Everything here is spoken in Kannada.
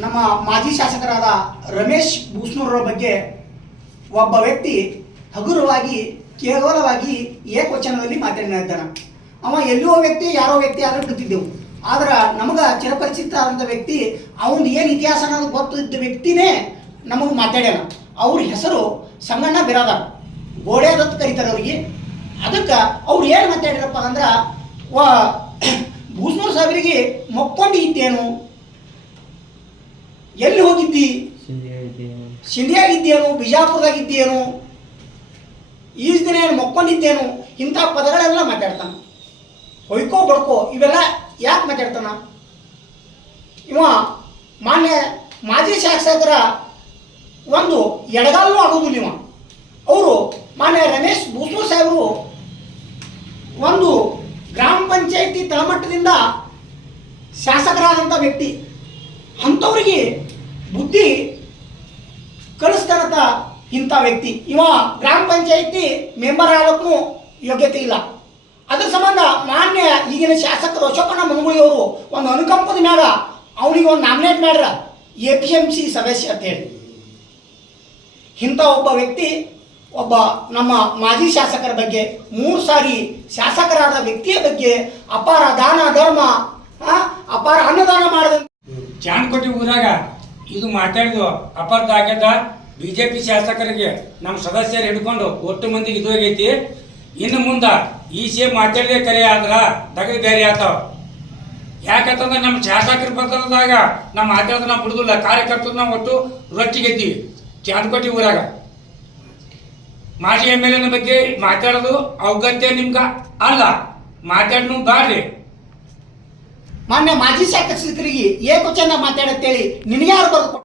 ನಮ್ಮ ಮಾಜಿ ಶಾಸಕರಾದ ರಮೇಶ್ ಬೂಸ್ನೂರರ ಬಗ್ಗೆ ಒಬ್ಬ ವ್ಯಕ್ತಿ ಹಗುರವಾಗಿ, ಕೇವಲವಾಗಿ ಏಕವಚನದಲ್ಲಿ ಮಾತನಾಡಿದ್ದಾನೆ. ಅವ ಎಲ್ಲೋ ವ್ಯಕ್ತಿ, ಯಾರೋ ವ್ಯಕ್ತಿ ಆದರೂ ಬಿಡ್ತಿದ್ದೆವು. ಆದ್ರೆ ನಮಗೆ ಚಿರಪರಿಚಿತ ಆದಂತ ವ್ಯಕ್ತಿ ಅವನು ಏನು ಇತಿಹಾಸ ಅನ್ನೋದು ಗೊತ್ತಿದ್ದ ವ್ಯಕ್ತಿನೇ ನಮಗೆ ಮಾತಾಡ್ಯಾನ. ಅವ್ರ ಹೆಸರು ಸಂಗಣ್ಣ ಬಿರಾದಾರ. ಗೋಡೆ ದತ್ತು ಕರೀತಾರೆ ಅವ್ರಿಗೆ. ಅದಕ್ಕೆ ಅವ್ರು ಏನು ಮಾತಾಡ್ಯಾರಪ್ಪ ಅಂದ್ರೆ, ವ ಭೂಸ್ನೂರು ಸಾಹೇಬರಿಗೆ ಮಕ್ಕೊಂಡು ಇದ್ದೇನು ಎಲ್ಲಿ ಹೋಗಿದ್ದಿ? ಸಿಂಧಿಯಾಗಿದ್ದೇನು ಬಿಜಾಪುರದಾಗಿದ್ದೇನು ಈಜ್ ದಿನ ಏನು ಮಕ್ಕೊಂಡಿದ್ದೇನು? ಇಂಥ ಪದಗಳೆಲ್ಲ ಮಾತಾಡ್ತಾನ. ಹೊಯ್ಕೋ, ಬಡ್ಕೋ, ಇವೆಲ್ಲ ಯಾಕೆ ಮಾತಾಡ್ತಾನ? ಇವ ಮಾನ್ಯ ಮಾಜಿ ಶಾಸಕರ ಒಂದು ಎಡಗಾಲೂ ಆಗೋದಿಲ್ಲ ಇವ. ಅವರು ಮಾನ್ಯ ರಮೇಶ್ ಭೂಸು ಸಾಹೇಬರು ಒಂದು ಗ್ರಾಮ ಪಂಚಾಯಿತಿ ತಳಮಟ್ಟದಿಂದ ಶಾಸಕರಾದಂಥ ವ್ಯಕ್ತಿ. ಅಂಥವ್ರಿಗೆ ಬುದ್ಧಿ ಕಳಿಸ್ತಾನಂತ ಇಂಥ ವ್ಯಕ್ತಿ. ಇವ ಗ್ರಾಮ ಪಂಚಾಯಿತಿ ಮೆಂಬರ್ ಆಗಕ್ಕೂ ಯೋಗ್ಯತೆ ಇಲ್ಲ. ಅದ್ರ ಸಂಬಂಧ ಮಾನ್ಯ ಈಗಿನ ಶಾಸಕರು ಅಶೋಕಣ್ಣ ಮನಗುಳಿ ಅವರು ಒಂದು ಅನುಕಂಪದ ಮ್ಯಾಲ ಅವನಿಗೆ ಒಂದು ನಾಮಿನೇಟ್ ಮಾಡ್ರ ಎ ಪಿ ಎಂ ಸಿ ಸದಸ್ಯ ಅಂತೇಳಿ ಇಂಥ ಒಬ್ಬ ವ್ಯಕ್ತಿ, ಒಬ್ಬ ನಮ್ಮ ಮಾಜಿ ಶಾಸಕರ ಬಗ್ಗೆ, ಮೂರು ಸಾರಿ ಶಾಸಕರಾದ ವ್ಯಕ್ತಿಯ ಬಗ್ಗೆ ಅಪಾರ ದಾನ, ಧರ್ಮ ಅಪಾರ ಅನ್ನದಾನ ಮಾಡಿದ ಚಾನ್ಕೋಟಿ ಊರಾಗ ಇದು ಮಾತಾಡಿದ್ವು ಅಪರ್ಧ ಆಗ್ಯದ. ಬಿಜೆಪಿ ಶಾಸಕರಿಗೆ ನಮ್ಮ ಸದಸ್ಯರು ಹಿಡ್ಕೊಂಡು ಒಟ್ಟು ಮಂದಿಗೆ ಇದು ಆಗೈತಿ. ಇನ್ನು ಮುಂದ ಈ ಸೇ ಮಾತಾಡಿದೆ ಕರೆ ಆದ್ರ ತಗದ್ ಬೇರೆ ಆತಾವ ಯಾಕಂತಂದ್ರೆ ನಮ್ಮ ಶಾಸಕರ ಪತ್ರದಾಗ ನಮ್ಮ ಮಾತಾಡೋದು ನಾವು ಬಿಡುದಿಲ್ಲ ಕಾರ್ಯಕರ್ತರು ನಾವು ಒಟ್ಟು ರೊಚ್ಚಿಗೆದ್ದೀವಿ ಚಾನ್ಕೋಟಿ ಊರಾಗ. ಮಾಜಿ ಎಂ ಎಲ್ ಎನ ಬಗ್ಗೆ ಮಾತಾಡೋದು ಅವಗತ್ಯ ನಿಮ್ಗ ಅಲ್ಲ. ಮಾತಾಡ್ನು ಬ್ಯಾಡ್ರಿ. ಮಾನ್ಯ ಮಾಜಿ ಶಾಸಕರಿಗೆ ಏಕವಚನ ಮಾತಾಡತ್ತೇಳಿ ನಿನಗೆ ಯಾರು ಬರೆದು